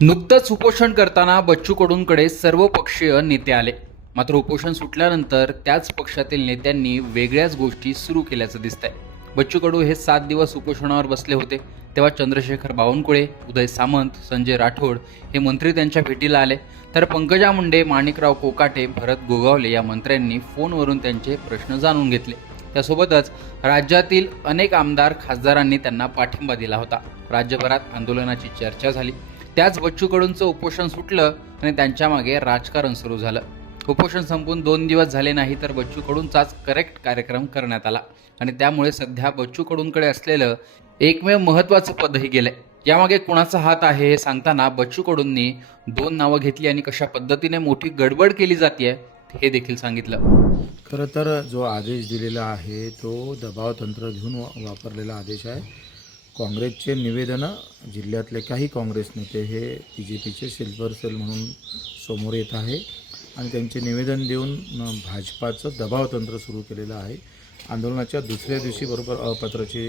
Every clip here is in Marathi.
नुकतंच उपोषण करताना बच्चू कडूंकडे सर्व पक्षीय नेते आले. मात्र उपोषण सुटल्यानंतर त्याच पक्षातील नेत्यांनी वेगळ्याच गोष्टी सुरू केल्याचं दिसतंय. बच्चू कडू हे सात दिवस उपोषणावर बसले होते. तेव्हा चंद्रशेखर बावनकुळे उदय सामंत संजय राठोड हे मंत्री त्यांच्या भेटीला आले. तर पंकजा मुंडे माणिकराव कोकाटे भरत गोगावले या मंत्र्यांनी फोनवरून त्यांचे प्रश्न जाणून घेतले. त्यासोबतच राज्यातील अनेक आमदार खासदारांनी त्यांना पाठिंबा दिला होता. राज्यभरात आंदोलनाची चर्चा झाली. त्याच बच्चूकडूनचं उपोषण सुटलं आणि त्यांच्या मागे राजकारण सुरू झालं. उपोषण संपून दोन दिवस झाले नाही तर बच्चू कडूंचाच करेक्ट कार्यक्रम करण्यात आला. आणि त्यामुळे सध्या बच्चू कडूंकडे असलेलं एकमेव महत्त्वाचं पदही गेलंय. यामागे कुणाचा हात आहे हे सांगताना बच्चू कडूंनी दोन नावं घेतली आणि कशा पद्धतीने मोठी गडबड केली जाते हे देखील सांगितलं. खरं तर जो आदेश दिलेला आहे तो दबाव तंत्र घेऊन वा- वापरलेला आदेश आहे. काँग्रेसचे निवेदनं जिल्ह्यातले काही काँग्रेस नेते हे बी जे पीचे सिल्वर सेल म्हणून समोर येत आहे आणि त्यांचे निवेदन देऊन भाजपाचं दबाव तंत्र सुरू केलेलं आहे. आंदोलनाच्या दुसऱ्या दिवशी बरोबर अपत्राची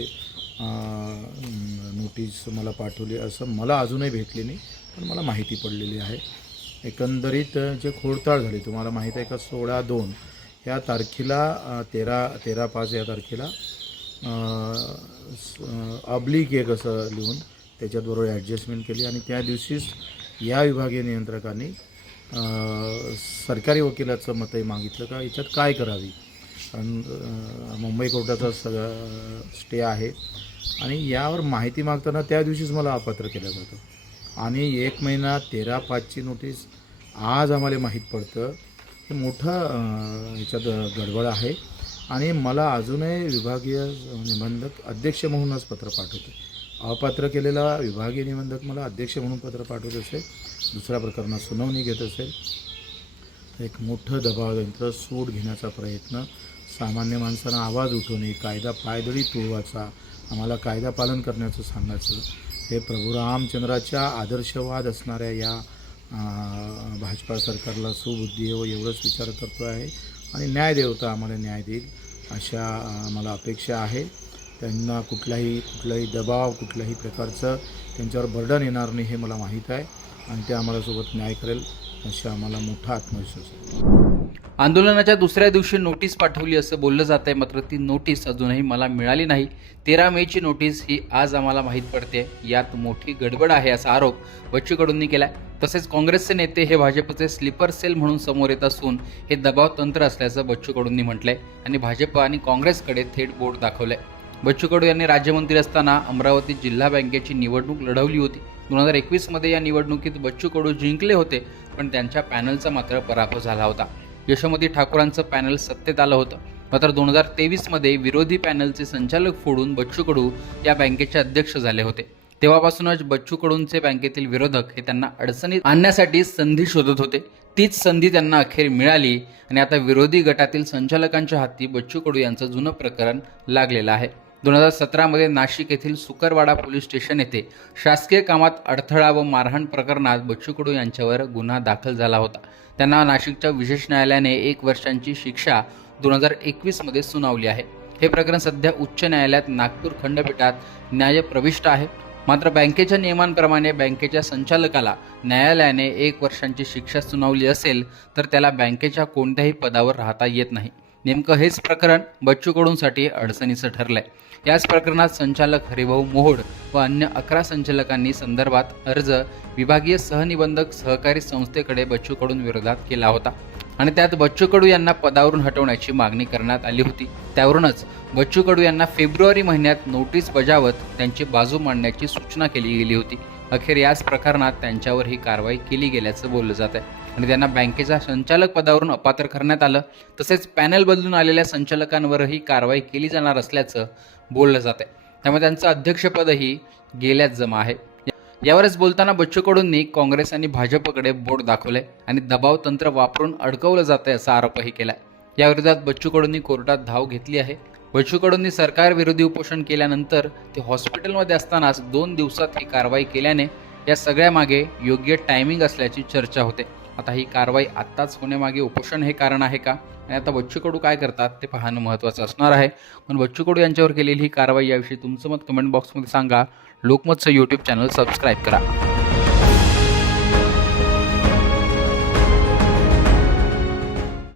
नोटीस मला पाठवली असं मला अजूनही भेटली नाही पण मला माहिती पडलेली आहे. एकंदरीत जे खोडताळ झाली तुम्हाला माहीत आहे का सोळा दोन या तारखेला तेरा तेरा पाच या तारखेला अब्लिक एक असं लिहून त्याच्याबरोबर ॲडजस्टमेंट केली आणि त्या दिवशीच या विभागीय नियंत्रकांनी सरकारी वकिलाचं मतही मागितलं का याच्यात काय करावी? कारण मुंबई कोर्टाचा सगळं स्टे आहे. आणि यावर माहिती मागताना त्या दिवशीच मला अपात्र केलं जातं. आणि एक महिना तेरा पाचची नोटीस आज आम्हाला माहीत पडतं. हे मोठं याच्यात गडबड आहे. आणि मला अजूनही विभागीय निबंधक अध्यक्ष म्हणूनच पत्र पाठवते. अपात्र केलेला विभागीय निबंधक मला अध्यक्ष म्हणून पत्र पाठवत असेल. दुसऱ्या प्रकरणात सुनावणी घेत असेल. एक मोठं दबाव यंत्र सूट घेण्याचा प्रयत्न. सामान्य माणसांना आवाज उठवणे कायदा पायदळी तुळवाचा आम्हाला कायदा पालन करण्याचं सांगायचं. हे प्रभू रामचंद्राच्या आदर्शवाद असणाऱ्या या भाजपा सरकारला सुबुद्धी व एवढंच विचार करतो आहे. आणि न्यायदेवता आम्हाला न्याय देईल अशा मला आम्हाला अपेक्षा आहे. त्यांना कुठलाही कुठलाही दबाव कुठल्याही प्रकारचं त्यांच्यावर बर्डन येणार नाही हे मला माहीत आहे. आणि ते आम्हालासोबत न्याय करेल अशा आम्हाला मोठा आत्मविश्वास आहे. आंदोलनाच्या दुसऱ्या दिवशी नोटीस पाठवली असं बोललं जात आहे मात्र ती नोटीस अजूनही मला मिळाली नाही. तेरा मेची नोटीस ही आज आम्हाला माहीत पडते. यात मोठी गडबड आहे असा आरोप बच्चू कडूंनी तसेच काँग्रेसचे नेते हे भाजपचे स्लीपर सेल म्हणून समोर येत असून हे दबाव तंत्र असल्याचं बच्चू कडूंनी म्हटलंय. आणि भाजप आणि काँग्रेसकडे थेट बोट दाखवलंय. बच्चू कडू यांनी राज्यमंत्री असताना अमरावती जिल्हा बँकेची निवडणूक लढवली होती. दोन हजार एकवीसमध्ये या निवडणुकीत बच्चू कडू जिंकले होते पण त्यांच्या पॅनलचा मात्र पराभव झाला होता. यशोमती ठाकूरांचं पॅनल सत्तेत आलं होतं. मात्र दोन हजार तेवीसमध्ये विरोधी पॅनलचे संचालक फोडून बच्चू कडू या बँकेचे अध्यक्ष झाले होते. तेव्हापासूनच बच्चू कडूंचे बँकेतील विरोधक हे त्यांना अडचणीत आणण्यासाठी संधी शोधत होते. तीच संधी त्यांना अखेर मिळाली आणि आता विरोधी गटातील संचालकांच्या हाती बच्चू कडू यांचं जुनं प्रकरण लागलेलं आहे. दोन हजार सतरामध्ये नाशिक येथील सुकरवाडा पोलीस स्टेशन येथे शासकीय कामात अडथळा व मारहाण प्रकरणात बच्चू कडू यांच्यावर गुन्हा दाखल झाला होता. त्यांना नाशिकच्या विशेष न्यायालयाने एक वर्षांची शिक्षा दोन हजार एकवीसमध्ये सुनावली आहे. हे प्रकरण सध्या उच्च न्यायालयात नागपूर खंडपीठात न्याय प्रविष्ट आहे. मात्र बँकेच्या नियमांप्रमाणे बँकेच्या संचालकाला न्यायालयाने एक वर्षांची शिक्षा सुनावली असेल तर त्याला बँकेच्या कोणत्याही पदावर राहता येत नाही. नेमकं हेच प्रकरण बच्चू कडूंसाठी अडचणीचं ठरलंय. याच प्रकरणात संचालक हरिभाऊ मोहोड व अन्य अकरा संचालकांनी संदर्भात अर्ज विभागीय सहनिबंधक सहकारी संस्थेकडे बच्चू कडून विरोधात केला होता. आणि त्यात बच्चू कडू यांना पदावरून हटवण्याची मागणी करण्यात आली होती. त्यावरूनच बच्चू कडू यांना फेब्रुवारी महिन्यात नोटीस बजावत त्यांची बाजू मांडण्याची सूचना केली गेली होती. अखेर याच प्रकरणात त्यांच्यावर ही कारवाई केली गेल्याचं बोललं जात आहे. आणि त्यांना बँकेच्या संचालक पदावरून अपात्र करण्यात आलं. तसेच पॅनल बदलून आलेल्या संचालकांवरही कारवाई केली जाणार असल्याचं बोललं जात आहे. त्यामुळे त्यांचं अध्यक्षपदही गेल्याच जमा आहे. यावरच बोलताना बच्चू कडूंनी काँग्रेस आणि भाजपकडे बोट दाखवलंय आणि दबाव तंत्र वापरून अडकवलं जात आहे असा आरोपही केलाय. या विरोधात बच्चू कडूंनी कोर्टात धाव घेतली आहे. बच्चू कडूंनी सरकार विरोधी उपोषण केल्यानंतर ते हॉस्पिटलमध्ये असतानाच दोन दिवसात ही कारवाई केल्याने या सगळ्यामागे योग्य टायमिंग असल्याची चर्चा होते. आता ही कारवाई आत्ताच होण्यामागे उपोषण हे कारण आहे का? आणि आता बच्चू कडू काय करतात ते पाहणं महत्त्वाचं असणार आहे. पण बच्चू कडू यांच्यावर केलेली ही कारवाई याविषयी तुमचं मत कमेंट बॉक्समध्ये सांगा. लोकमतचं यूट्यूब चॅनल सबस्क्राईब करा.